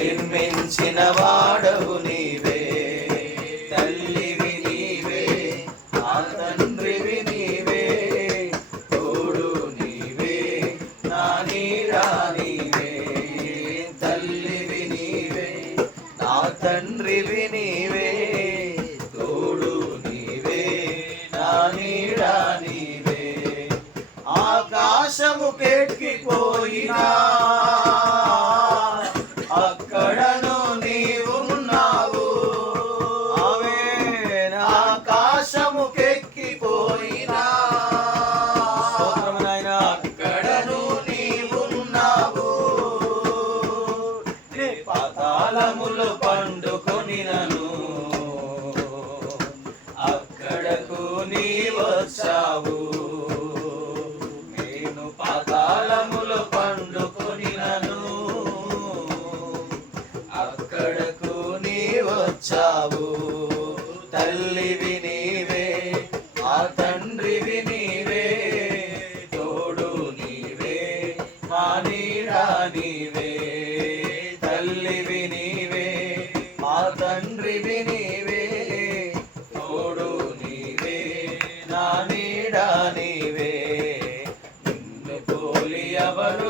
నిర్మించిన వాడవు నీవే. తల్లివి నీవే ఆ తండ్రివి నీవే. తోడు నీవే నా నీరా నీవే. తల్లివి నీవే నా తండ్రివి నీవే. తోడు నీవే నా నీడా నీవే. ఆకాశము పెట్టుకుపోయినా ఆకాశము కెక్కిపోయినా. స్తోత్రము నాయనా. అక్కడను నీవున్నావు. అక్కడకు నీ వచ్చావు నేను. పాతాళములు పండుకొనినను అక్కడకు నీ వచ్చావు తల్లివి నీవే మా నీడా నీవే తల్లివి నీవే మా తండ్రివి నీవే తోడు నీవే నా నీడా నీవే నిన్ను పోలి ఎవరు